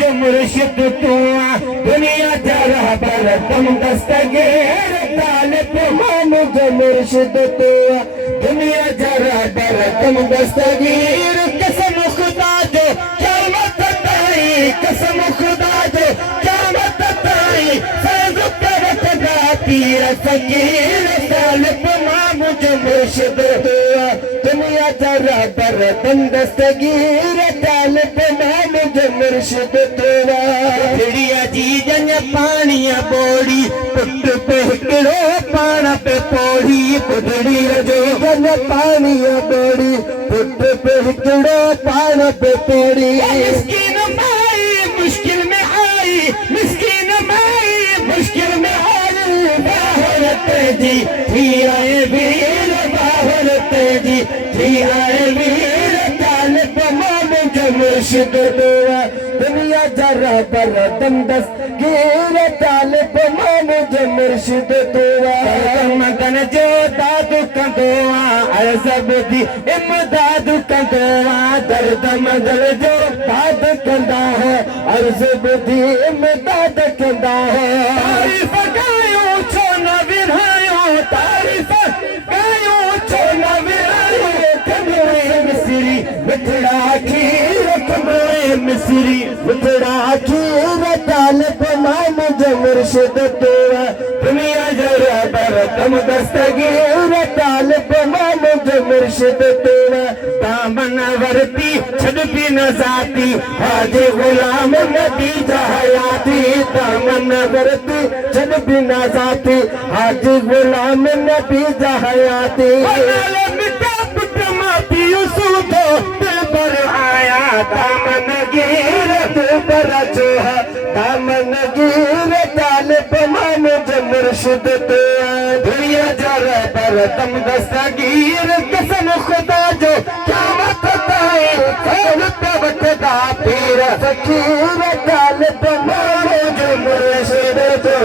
जो मुर्शिद तू दुनिया जा रहबर तुम दस्तगीर तालिब इमाम जो मुर्शिद तू दुनिया जा रहबर तुम दस्तगीर कसम खुदा जो क़यामत ताईं कसम खुदा जो क़यामत ताईं फैज़ करत दा पीर फ़कीर तालिब इमाम जो मुर्शिद तू दुनिया जा रहबर तुम दस्तगीर तालिब इमाम जो मुर्शिद तू चिड़िया जी जन पानिया बोड़ी पुट पे हिकिड़ो पाण पे पोड़ी पुटड़ीअ जो जन पानिया बोड़ी पुट पे हिकिड़ो पाण पे पोड़ी मिस्किन माई मुश्किल में आई मिस्किन माई मुश्किल में आई बाहर तेजी थी आए वीर बाहर तेजी थी आए वीर तालिब इमाम जो मुर्शिद तू दुनिया जा रहबर तुम दस्तगीर तालिब इमाम जो मुर्शिद तू मगन जो दादू कंदो अर्ज़ ॿुधी इमदाद कंदो दर्द मगन जो दाद कंदा है अर्ज़ ॿुधी इमदाद कंदा है तारीफ़ गायो छो न विरहायो तारीफ़ गायो छो न विरहायो कमरे मिसरी मिठड़ा खीर कमरे मिसरी मिठड़ा खीर तालिब इमाम जो मुर्शिद तू दुनिया जो रहबर तुम दस्तगीर तालिब इमाम जो मुर्शिद तू दामन वरती छड़ भी न जाती हाजी गुलाम नबी जा हयाती दामन वरती छड़ भी न जाती हाजी गुलाम नबी जा हयाती पर आया दामन गिर पर जो है दामन गिर तालिब इमाम जो मुर्शिद तू दुनिया जा रहबर तुम दस्तगीर कसम खुदा जो क़यामत ताईं फैज़ करत दा पीर फ़कीर तालिब इमाम जो मुर्शिद तू